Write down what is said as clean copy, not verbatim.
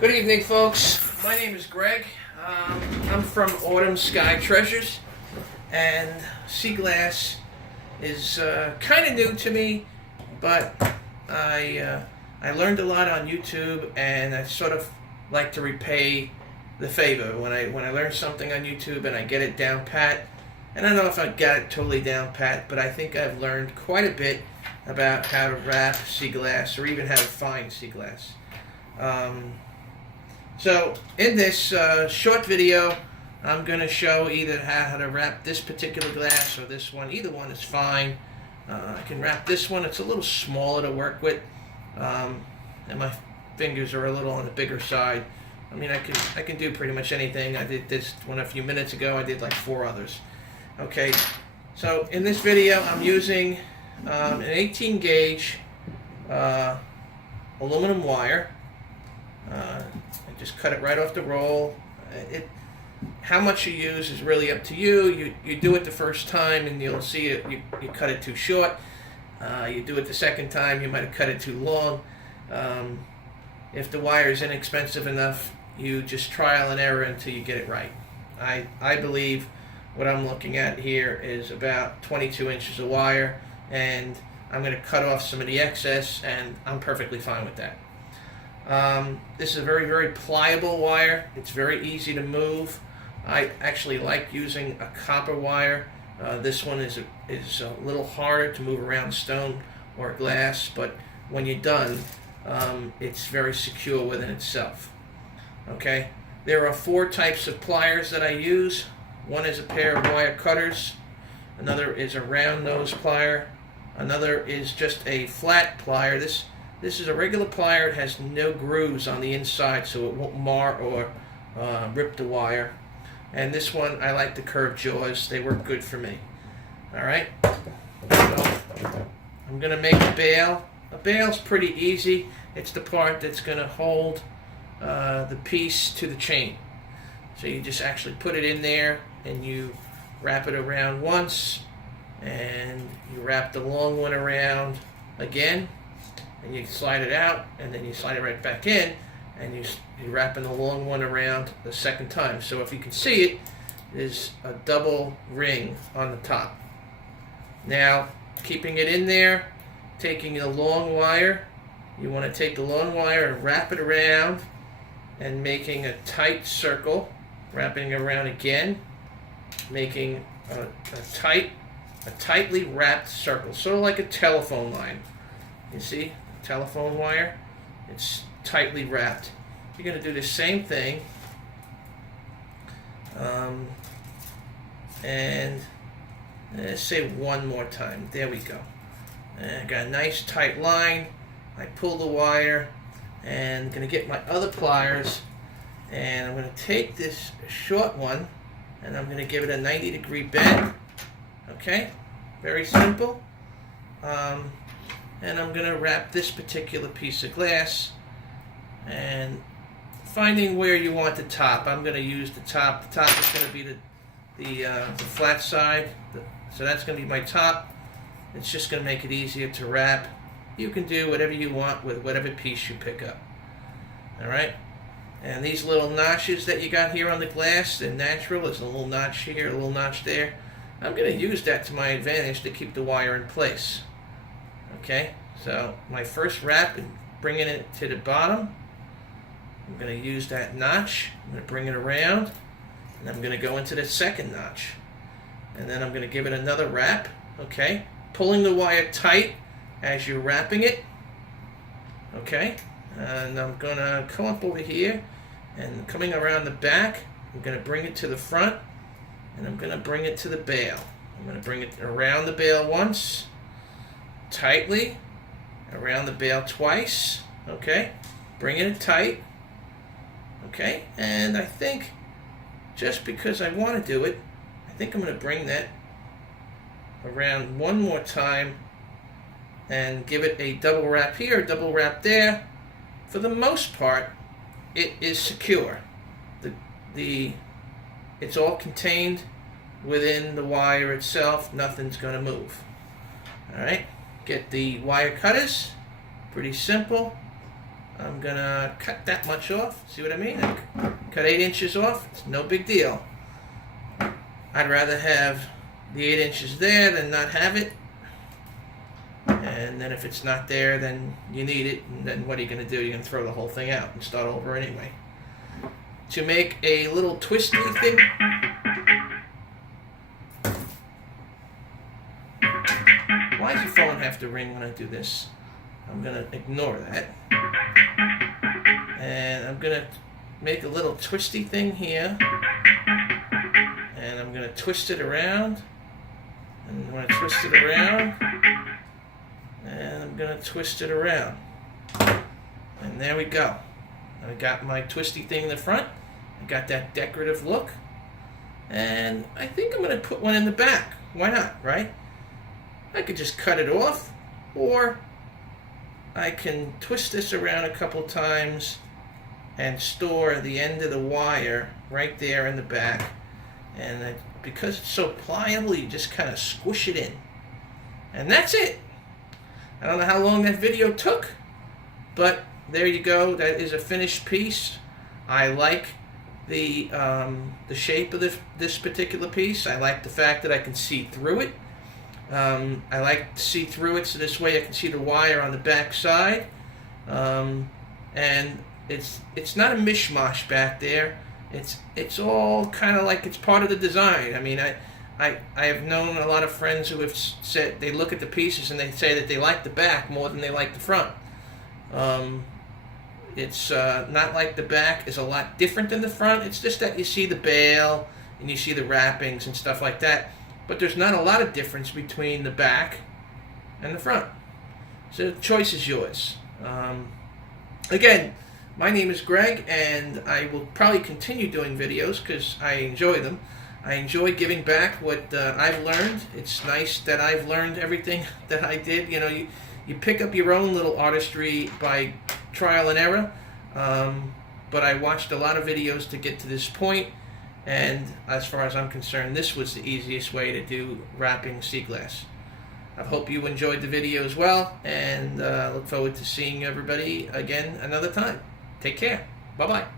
Good evening, folks. My name is Greg. I'm from Autumn Sky Treasures, and sea glass is kind of new to me, but I learned a lot on YouTube, and I sort of like to repay the favor when I learn something on YouTube and I get it down pat. And I don't know if I got it totally down pat, but I think I've learned quite a bit about how to wrap sea glass or even how to find sea glass. So in this short video, I'm going to show either how to wrap this particular glass or this one. Either one is fine. I can wrap this one. It's a little smaller to work with, and my fingers are a little on the bigger side. I mean, I can do pretty much anything. I did this one a few minutes ago. I did like 4 others. Okay, so in this video, I'm using an 18 gauge aluminum wire. I just cut it right off the roll. How much you use is really up to you. You do it the first time and you'll see it. You cut it too short. You do it the second time, you might have cut it too long. If the wire is inexpensive enough, you just trial and error until you get it right. I believe what I'm looking at here is about 22 inches of wire, and I'm going to cut off some of the excess, and I'm perfectly fine with that. This is a very, very pliable wire. It's very easy to move. I actually like using a copper wire. This one is a little harder to move around stone or glass, but when you're done, it's very secure within itself. Okay, there are 4 types of pliers that I use. One is a pair of wire cutters. Another is a round nose plier. Another is just a flat plier. This is a regular plier. It has no grooves on the inside, so it won't mar or rip the wire. And this one, I like the curved jaws. They work good for me. All right. So I'm going to make a bail. A bail's pretty easy. It's the part that's going to hold the piece to the chain. So you just actually put it in there and you wrap it around once, and you wrap the long one around again, and you slide it out, and then you slide it right back in, and you're wrapping the long one around the second time. So if you can see it, there's a double ring on the top. Now, keeping it in there, taking the long wire, you want to take the long wire and wrap it around and making a tight circle, wrapping it around again, making a tightly wrapped circle, sort of like a telephone line. You see, telephone wire, it's tightly wrapped. You're going to do the same thing, and let's say one more time. There we go. And I got a nice tight line. I pull the wire, and I'm going to get my other pliers, and I'm going to take this short one, and I'm going to give it a 90-degree bend. Okay, very simple. And I'm going to wrap this particular piece of glass, and finding where you want the top. I'm going to use the top. The top is going to be the flat side, so that's going to be my top. It's just going to make it easier to wrap. You can do whatever you want with whatever piece you pick up. All right, and these little notches that you got here on the glass, they're natural. There's a little notch here, a little notch there. I'm going to use that to my advantage to keep the wire in place. Okay, so my first wrap and bringing it to the bottom, I'm going to use that notch. I'm going to bring it around, and I'm going to go into the second notch, and then I'm going to give it another wrap. Okay, pulling the wire tight as you're wrapping it. Okay, and I'm going to come up over here, and coming around the back, I'm going to bring it to the front, and I'm going to bring it to the bail. I'm going to bring it around the bail once, tightly, around the bail twice. Okay, bringing it tight. Okay, and I think just because I want to do it, I think I'm going to bring that around one more time and give it a double wrap here, double wrap there. For the most part, it is secure. It's all contained within the wire itself. Nothing's going to move. All right, get the wire cutters. Pretty simple. I'm gonna cut that much off. See what I mean? I cut 8 inches off. It's no big deal. I'd rather have the 8 inches there than not have it. And then if it's not there, then you need it. And then what are you going to do? You're going to throw the whole thing out and start over anyway. To make a little twisty thing. Why does your phone have to ring when I do this? I'm going to ignore that. And I'm going to make a little twisty thing here. And I'm going to twist it around. And I'm going to twist it around. And I'm going to twist it around. And there we go. I got my twisty thing in the front. I got that decorative look. And I think I'm going to put one in the back. Why not, right? I could just cut it off, or I can twist this around a couple times and store the end of the wire right there in the back. And because it's so pliable, you just kind of squish it in. And that's it. I don't know how long that video took, but there you go. That is a finished piece. I like the shape of this particular piece. I like the fact that I can see through it. I like to see through it so this way I can see the wire on the back side. And it's not a mishmash back there. It's all kind of like it's part of the design. I mean, I have known a lot of friends who have said they look at the pieces and they say that they like the back more than they like the front. It's not like the back is a lot different than the front. It's just that you see the bail and you see the wrappings and stuff like that. But there's not a lot of difference between the back and the front. So the choice is yours. Again, my name is Greg, and I will probably continue doing videos because I enjoy them. I enjoy giving back what I've learned. It's nice that I've learned everything that I did. You know, you pick up your own little artistry by trial and error. But I watched a lot of videos to get to this point, and as far as I'm concerned, this was the easiest way to do wrapping sea glass. I hope you enjoyed the video as well, and look forward to seeing everybody again another time. Take care. Bye-bye.